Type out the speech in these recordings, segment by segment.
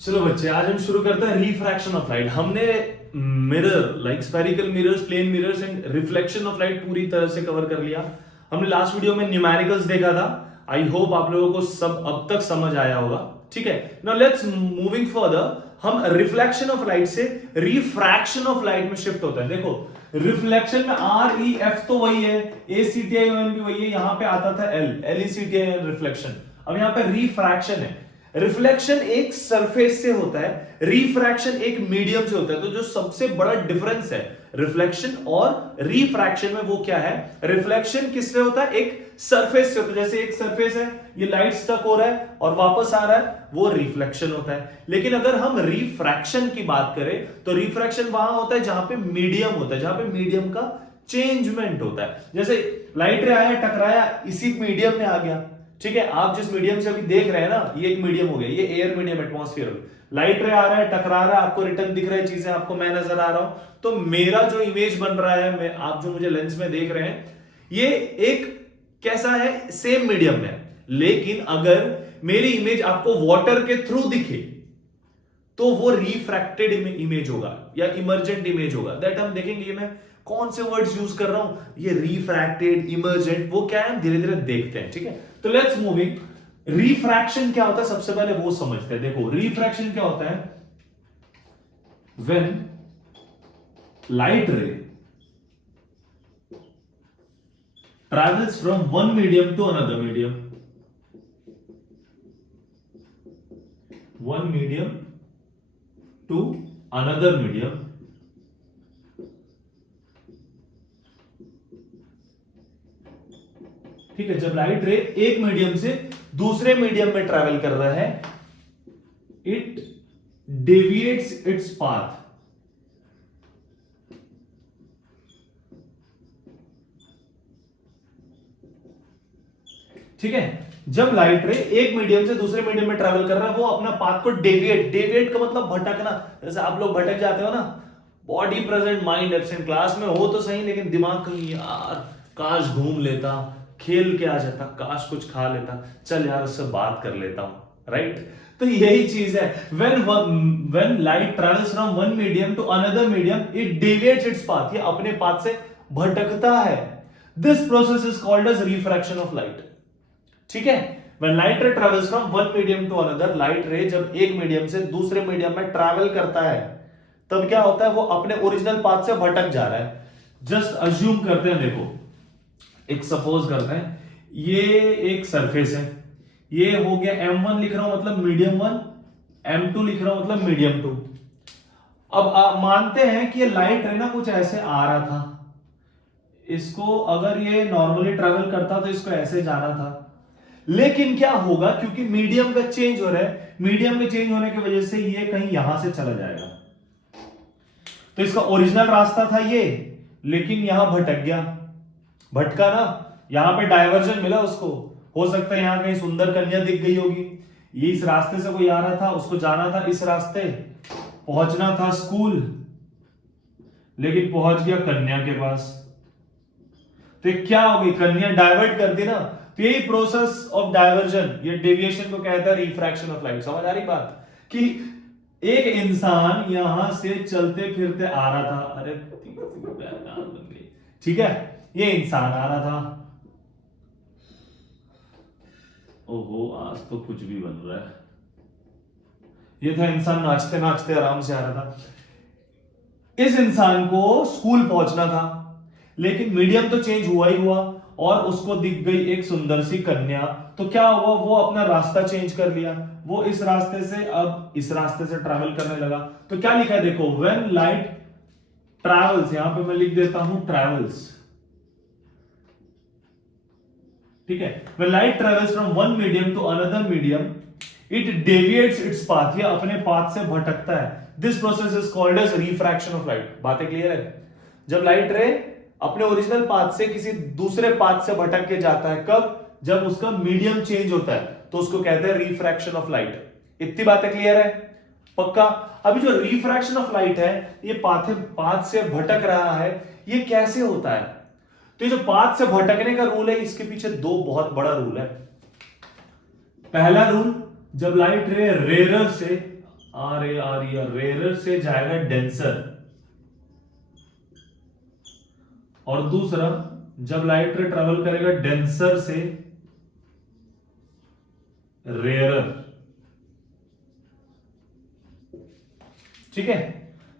चलो बच्चे, आज हम शुरू करते हैं रिफ्रैक्शन ऑफ लाइट। हमने mirror like spherical mirrors, plane mirrors and reflection of light पूरी तरह से कवर कर लिया। हमने लास्ट वीडियो में न्यूमेरिकल्स देखा था। आई होप आप लोगों को सब अब तक समझ आया होगा। ठीक है, नाउ लेट्स मूविंग फर्दर। हम रिफ्लेक्शन ऑफ लाइट से रिफ्रैक्शन ऑफ लाइट में शिफ्ट होता है। देखो, रिफ्लेक्शन में आर ई एफ तो वही है, ए सी टी आई भी वही है, यहां पे आता था L L E C T I reflection. अब यहां पे रिफ्रैक्शन है। रिफ्लेक्शन एक सरफेस से होता है, रिफ्रैक्शन एक मीडियम से होता है। तो जो सबसे बड़ा डिफरेंस है रिफ्लेक्शन और रिफ्रैक्शन में वो क्या है? रिफ्लेक्शन किससे होता है? एक सरफेस से। तो जैसे एक सरफेस है, ये लाइट स्टक हो रहा है और वापस आ रहा है, वो रिफ्लेक्शन होता है। लेकिन अगर हम रिफ्रैक्शन की बात करें तो रिफ्रैक्शन वहां होता है जहां पे मीडियम होता है, जहां पे मीडियम का चेंजमेंट होता है। जैसे लाइट रे आया, टकराया, इसी मीडियम में आ गया। ठीक है, आप जिस मीडियम से अभी देख रहे हैं ना, ये एक मीडियम हो गया, ये एयर मीडियम, एटमॉस्फेयर। लाइट रे आ रहा है, टकरा रहा है, आपको रिटर्न दिख रहा है चीजें, आपको मैं नजर आ रहा हूं। तो मेरा जो इमेज बन रहा है, आप जो मुझे लेंस में देख रहे हैं, ये एक कैसा है? सेम मीडियम में। लेकिन अगर मेरी इमेज आपको वाटर के थ्रू दिखे तो वो रिफ्रैक्टेड इमेज होगा या इमर्जेंट इमेज होगा। दैट हम देखेंगे। मैं कौन से वर्ड्स यूज कर रहा हूं, ये रिफ्रैक्टेड, इमर्जेंट, वो क्या है धीरे धीरे देखते हैं। ठीक है, तो लेट्स मूविंग। रिफ्रैक्शन क्या होता है सबसे पहले वो समझते हैं। देखो, रिफ्रैक्शन क्या होता है? व्हेन लाइट रे travels from one medium to another medium, one medium to another medium, ठीक है, जब लाइट रे एक मीडियम से दूसरे मीडियम में ट्रैवल कर रहा है, इट डेविएट्स इट्स पाथ। ठीक है, जब लाइट रे एक मीडियम से दूसरे मीडियम में ट्रैवल कर रहा है, वो अपना पाथ को डेविएट का मतलब भटकना। जैसे आप लोग भटक जाते हो ना, body present mind absent. Class में हो तो सही, लेकिन दिमाग कहीं, यार काश घूम लेता, खेल के आ जाता, काश कुछ खा लेता, चल यार उससे बात कर लेता हूं, राइट? तो यही चीज है। when light travels from one medium to another medium, it deviates its path। ये अपने पाथ से भटकता है। This process is called as refraction of light। ठीक है, when light ray travels from one medium to another, light ray जब एक medium से दूसरे मीडियम में ट्रैवल करता है, तब क्या होता है? वो अपने ओरिजिनल पाथ से भटक जा रहा है। जस्ट अज्यूम करते हैं, देखो एक सपोज करते हैं, ये एक सरफेस है, ये हो गया M1 लिख रहा हूं मतलब मीडियम 1, M2 लिख रहा हूं मतलब मीडियम 2। अब मानते हैं कि ये लाइट रे ना कुछ ऐसे आ रहा था, इसको अगर ये नॉर्मली ट्रैवल करता तो इसको ऐसे जाना था। लेकिन क्या होगा? क्योंकि मीडियम का चेंज हो रहा है, मीडियम के चेंज होने की वजह से ये कहीं यहां से चला जाएगा। तो इसका ओरिजिनल रास्ता था ये, लेकिन यहां भटक गया, भटका ना, यहां पे डायवर्जन मिला उसको। हो सकता है यहां कहीं सुंदर कन्या दिख गई होगी, ये इस रास्ते से कोई आ रहा था, उसको जाना था इस रास्ते, पहुंचना था स्कूल, लेकिन पहुंच गया कन्या के पास। तो क्या हो गई? कन्या डाइवर्ट कर दी ना। तो यही प्रोसेस ऑफ डाइवर्जन, ये डेविएशन को कहता है रिफ्रैक्शन ऑफ लाइट। समझ आ रही बात? कि एक इंसान यहां से चलते फिरते आ रहा था, अरे बन गई, ठीक है, ये इंसान आ रहा था, ओहो आज तो कुछ भी बन रहा है, ये था इंसान नाचते नाचते आराम से आ रहा था। इस इंसान को स्कूल पहुंचना था, लेकिन मीडियम तो चेंज हुआ ही हुआ और उसको दिख गई एक सुंदर सी कन्या। तो क्या हुआ? वो अपना रास्ता चेंज कर लिया, वो इस रास्ते से अब इस रास्ते से ट्रैवल करने लगा। तो क्या लिखा है? देखो, व्हेन लाइट ट्रैवल्स, यहां पे मैं लिख देता हूं ट्रैवल्स। ठीक है, when light travels from one medium to another medium, it deviates its path. ये अपने पाथ से भटकता है। This process is called as refraction of light. बातें क्लियर है? जब लाइट रे अपने ओरिजिनल पाथ से किसी दूसरे पाथ से भटक के जाता है, कब? जब उसका मीडियम चेंज होता है, तो उसको कहते हैं रिफ्रैक्शन ऑफ लाइट। इतनी बातें क्लियर है? पक्का? अभी जो रिफ्रैक्शन ऑफ लाइट है, ये पाथ से भटक रहा है, ये कैसे होता है? तो ये जो पाथ से भटकने का रूल है, इसके पीछे दो बहुत बड़ा रूल है। पहला रूल, जब लाइट रे रेयर से रेयर से जाएगा डेंसर, और दूसरा जब लाइट रे ट्रेवल करेगा डेंसर से रेयरर, ठीक है।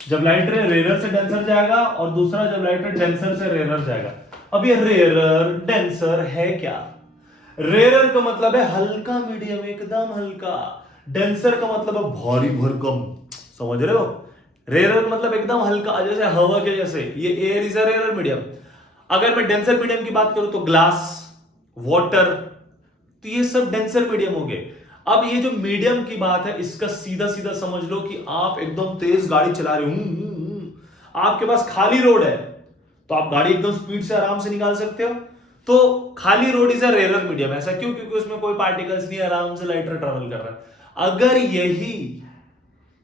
जब लाइट रे रेयरर से डेंसर जाएगा और दूसरा जब लाइट रे डेंसर से रेयरर जाएगा। अब ये रेयरर डेंसर है क्या? रेयरर का मतलब है हल्का मीडियम, एकदम हल्का। डेंसर का मतलब है भारी भरकम, समझ रहे हो? रेयरर मतलब एकदम हल्का, जैसे हवा के जैसे। ये air is a rarer medium. अगर मैं डेंसर मीडियम की बात करूं तो ग्लास, वाटर, तो ये सब डेंसर मीडियम हो गए। अब ये जो मीडियम की बात है, इसका सीधा सीधा समझ लो कि आप एकदम तेज गाड़ी चला रहे हो, आपके पास खाली रोड है तो आप गाड़ी एकदम स्पीड से आराम से निकाल सकते हो। तो खाली road is a rarer medium. ऐसा क्यों? क्योंकि उसमें कोई पार्टिकल्स नहीं, आराम से लाइटर ट्रेवल कर रहा है। अगर यही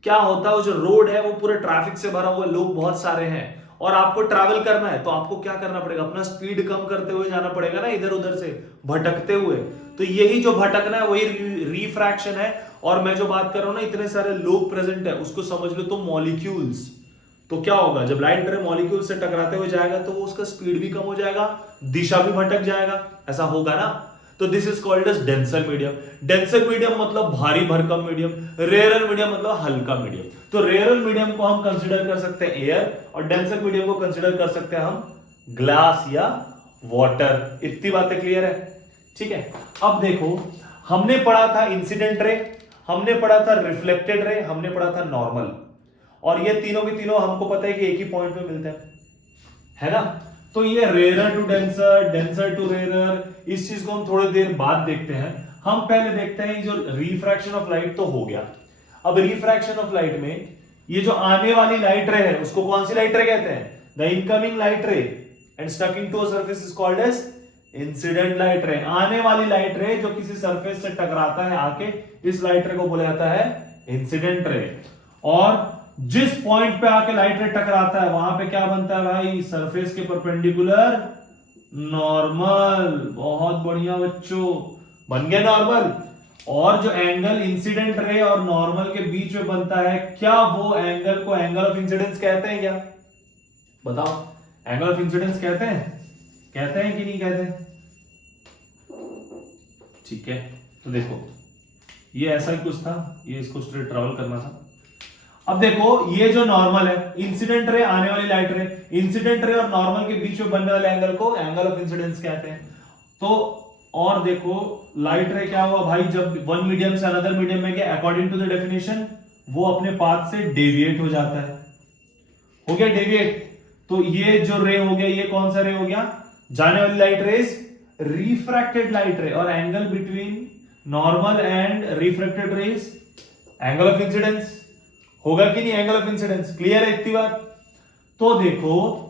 क्या होता है, वो जो रोड है वो पूरे ट्रैफिक से भरा हुआ, लोग बहुत सारे हैं और आपको ट्रैवल करना है, तो आपको क्या करना पड़ेगा? अपना स्पीड कम करते हुए जाना पड़ेगा ना, इधर उधर से भटकते हुए। तो यही जो भटकना है वही रिफ्रैक्शन है। और मैं जो बात कर रहा हूं ना, इतने सारे लोग प्रेजेंट है, उसको समझ लो तो मॉलिक्यूल्स। तो क्या होगा, जब लाइट रे मॉलिक्यूल से टकराते हुए जाएगा तो उसका स्पीड भी कम हो जाएगा, दिशा भी भटक जाएगा, ऐसा होगा ना। तो this is called as denser medium. Denser medium मतलब भारी भरकम मीडियम, रेयरर मीडियम मतलब हल्का मीडियम। तो रेयरर मीडियम को हम कंसीडर कर सकते हैं एयर, और डेंसर मीडियम को कंसीडर कर सकते हैं हम ग्लास या वाटर। इतनी बातें क्लियर है? ठीक है। अब देखो, हमने पढ़ा था इंसिडेंट रे, हमने पढ़ा था रिफ्लेक्टेड रे, हमने पढ़ा था नॉर्मल। और ये तीनों के तीनों हमको पता है कि एक ही पॉइंट पे मिलते हैं, है ना। तो ये rarer to denser, denser to rarer, इस चीज को हम थोड़ी देर बाद देखते हैं। हम पहले देखते हैं जो रिफ्रैक्शन ऑफ लाइट तो हो गया। अब रिफ्रैक्शन ऑफ लाइट में ये जो आने वाली लाइट रे है उसको कौन सी लाइट रे कहते हैं? The incoming light ray, and striking to a surface is called as incident light ray. आने वाली लाइट रे जो किसी सरफेस से टकराता है आके, इस लाइट रे को बोला जाता है इंसिडेंट रे। और जिस पॉइंट पे आके लाइट रे टकराता है वहां पे क्या बनता है भाई? सरफेस के परपेंडिकुलर नॉर्मल। बहुत बढ़िया बच्चों, बन गया नॉर्मल। और जो एंगल इंसिडेंट रे और नॉर्मल के बीच में बनता है, क्या वो एंगल को एंगल ऑफ इंसिडेंस कहते हैं क्या? बताओ, एंगल ऑफ इंसिडेंस कहते हैं? कहते हैं कि नहीं कहते? ठीक है। तो देखो, ये ऐसा ही कुछ था, ये इसको स्ट्रेट ट्रेवल करना था। अब देखो, ये जो नॉर्मल है, इंसिडेंट रे, आने वाली लाइट रे, इंसिडेंट रे और नॉर्मल के बीच में बनने वाले एंगल को एंगल ऑफ इंसिडेंस कहते हैं। तो और देखो, लाइट रे क्या हुआ भाई, जब वन मीडियम से अनदर मीडियम में गया, अकॉर्डिंग टू द डेफिनेशन वो अपने पाथ से डेविएट हो जाता है। हो गया डेविएट। तो ये जो रे हो गया, ये कौन सा रे हो गया? जाने वाली light rays refracted light ray, और angle between normal and refracted rays angle of incidence. होगा कि नहीं एंगल ऑफ इंसिडेंस? क्लियर है इतनी बात? तो देखो,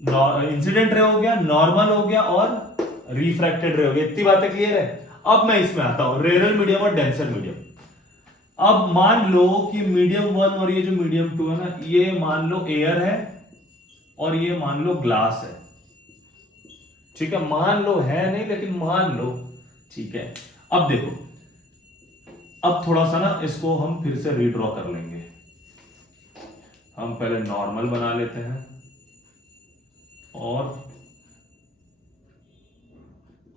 इंसिडेंट रे हो गया, नॉर्मल हो गया और रिफ्रैक्टेड रे हो गया। इतनी बातें क्लियर है? अब मैं इसमें आता हूं, रेयरर मीडियम और डेंसर मीडियम। अब मान लो कि मीडियम 1 और ये जो मीडियम 2 है ना, ये मान लो एयर है और ये मान लो ग्लास है। ठीक है, मान लो है नहीं लेकिन मान लो, ठीक है। अब देखो, अब थोड़ा सा ना इसको हम फिर से रीड्रॉ कर लेंगे। हम पहले नॉर्मल बना लेते हैं और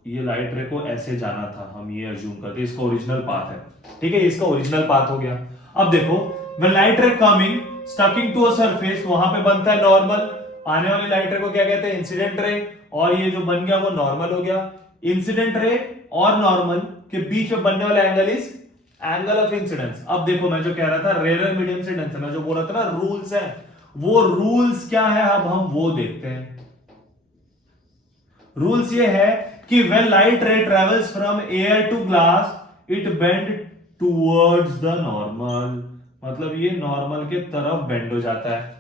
ये लाइट रे को ऐसे जाना था, हम ये अज्यूम करते इसका ओरिजिनल पाथ है। ठीक है, इसका ओरिजिनल पाथ हो गया। अब देखो, when light ray coming striking to a surface, वहां पे बनता है नॉर्मल। आने वाली लाइट रे को क्या कहते हैं? Incident ray. और ये जो बन गया वो नॉर्मल हो गया। इंसिडेंट रे और नॉर्मल के बीच में बनने वाला angle is angle of incidence. अब देखो, मैं जो कह रहा था रेयरर मीडियम से डेंसर, मैं जो बोल रहा था ना रूल्स है, वो रूल्स क्या है अब हम वो देखते हैं। रूल्स ये है कि when light ray travels from air to glass it bend towards the normal, मतलब ये नॉर्मल के तरफ बेंड हो जाता है।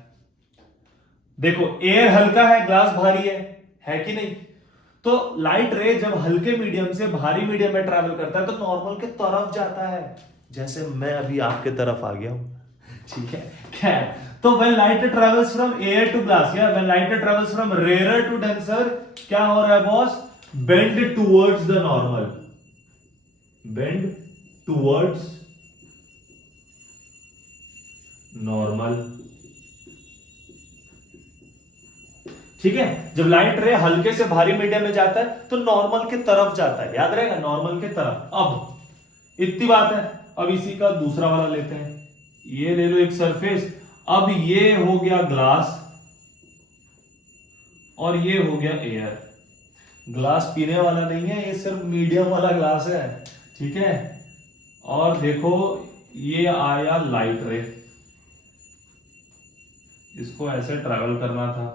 देखो, एयर हल्का है, ग्लास भारी है कि नहीं? तो लाइट रे जब हल्के मीडियम से भारी मीडियम में ट्रैवल करता है तो नॉर्मल के तरफ जाता है, जैसे मैं अभी आपके तरफ आ गया हूं। ठीक है क्या? तो when light travels from air to glass या when light travels from rarer to denser, क्या हो रहा है boss? Bend towards the normal, bend towards normal. ठीक है, जब लाइट रे हल्के से भारी मीडियम में जाता है तो नॉर्मल के तरफ जाता है, याद रहेगा, नॉर्मल के तरफ। अब इतनी बात है। अब इसी का दूसरा वाला लेते हैं, ये ले लो एक सरफेस। अब ये हो गया ग्लास और ये हो गया एयर। ग्लास पीने वाला नहीं है, ये सिर्फ मीडियम वाला ग्लास है। ठीक है, और देखो ये आया लाइट रे, इसको ऐसे ट्रैवल करना था।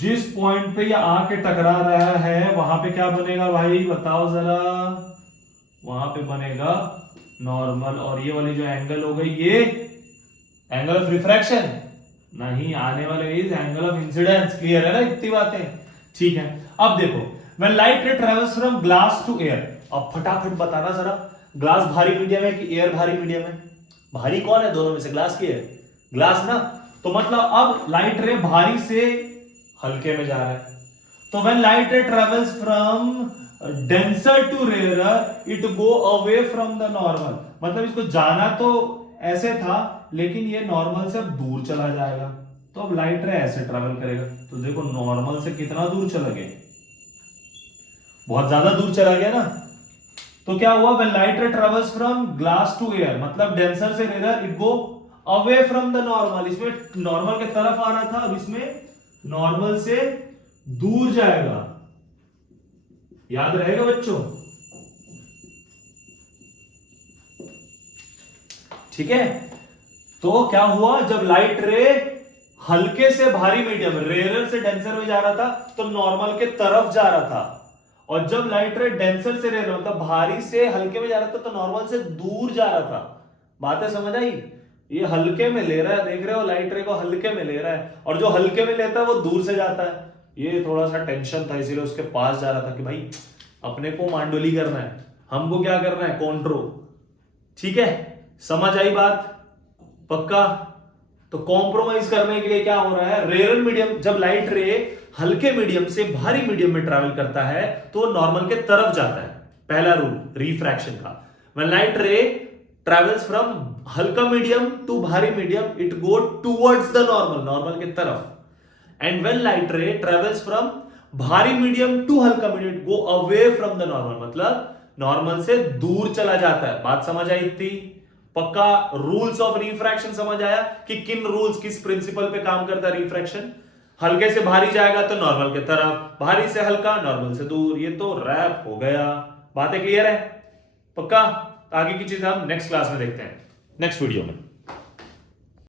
जिस पॉइंट पे ये आके टकरा रहा है वहां पे क्या बनेगा भाई, बताओ जरा। वहां पे बनेगा नॉर्मल, और ये वाली जो एंगल हो गई ये एंगल ऑफ रिफ्रैक्शन नहीं, आने वाले is angle of incidence. Clear है ना इतनी बातें? ठीक है, अब देखो when light ray travels from glass to air. अब फटाफट बताना जरा, ग्लास भारी मीडियम है कि एयर भारी मीडियम है? भारी कौन है दोनों में से, ग्लास की है? ग्लास ना। तो मतलब अब लाइट रे भारी से हल्के में जा रहा है। तो when light ray travels from denser to rarer it go away from the normal. मतलब इसको जाना तो ऐसे था लेकिन ये नॉर्मल से अब दूर चला जाएगा। तो अब लाइट रे ऐसे ट्रेवल करेगा, तो देखो नॉर्मल से कितना दूर चला गया, बहुत ज्यादा दूर चला गया ना। तो क्या हुआ, when light ray travels from glass to air, मतलब डेंसर से rare it go away from the normal. इसमें नॉर्मल के तरफ आ रहा था, अब इसमें नॉर्मल से दूर जाएगा। याद रहेगा बच्चों? ठीक है, तो क्या हुआ, जब लाइट रे हल्के से भारी मीडियम, रेयर से डेंसर में जा रहा था तो नॉर्मल के तरफ जा रहा था, और जब लाइट रे डेंसर से रेयर मतलब भारी से हल्के में जा रहा था तो नॉर्मल से दूर जा रहा था। बातें समझ आई? ये हल्के में ले रहा है, देख रहे हो, लाइट रे को हल्के में ले रहा है, और जो हल्के में लेता है वो दूर से जाता है। ये थोड़ा सा टेंशन था इसीलिए उसके पास जा रहा था कि भाई अपने को मांडोली करना है, हमको क्या करना है, कॉन्ट्रो। ठीक है, समझ आई बात? पक्का? तो कॉम्प्रोमाइज करने के लिए क्या हो रहा है, रेयर मीडियम, जब लाइट रे हल्के मीडियम से भारी मीडियम में ट्रैवल करता है तो नॉर्मल के तरफ जाता है। पहला रूल रिफ्रैक्शन का, व्हेन लाइट रे ट्रैवल्स फ्रॉम हल्का मीडियम टू भारी medium it go towards the normal, normal के तरफ। एंड व्हेन लाइट रे ट्रैवल्स फ्रॉम भारी मीडियम टू हल्का medium it go away from the normal, मतलब नॉर्मल से दूर चला जाता है। बात समझ आई इतनी? पक्का? रूल्स ऑफ रिफ्रैक्शन समझ आया कि किन रूल्स, किस प्रिंसिपल पे काम करता है रिफ्रैक्शन। हल्के से भारी जाएगा तो नॉर्मल के तरफ, भारी से हल्का नॉर्मल से दूर। ये तो रैप हो गया। बातें क्लियर है? पक्का? आगे की चीज हम नेक्स्ट क्लास में देखते हैं, नेक्स्ट वीडियो में।